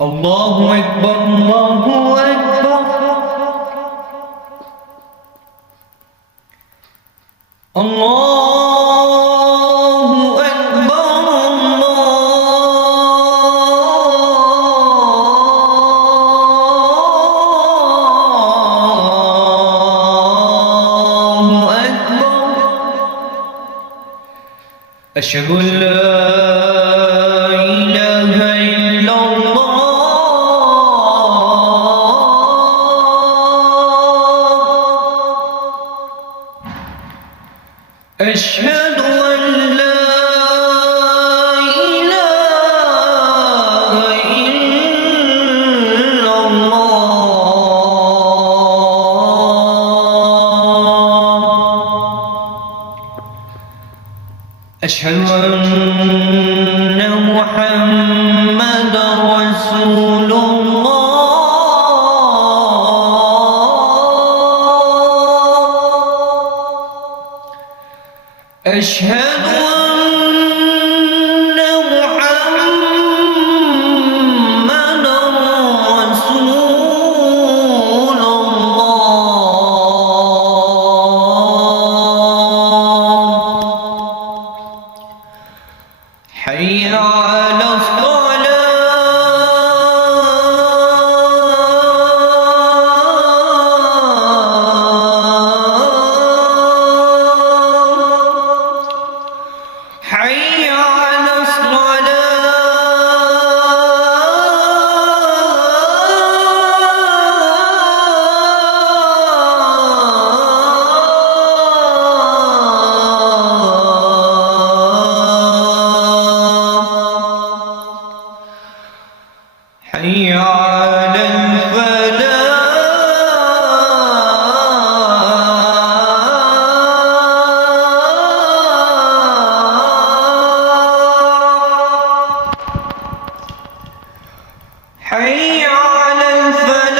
الله أكبر الله أكبر الله أكبر الله أكبر أشهد أن لا إله إلا الله أشهد أن لا إله إلا الله أشهد أن محمدًا رسول الله أشهد أن محمدًا رسول الله حي على حي على الصلاة حي على حي على الفلاح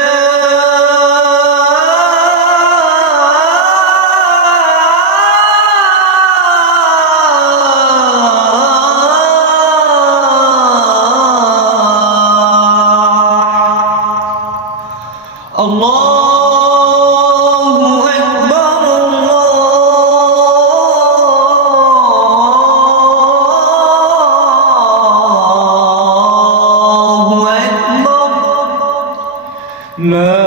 الله أكبر الله أكبر لا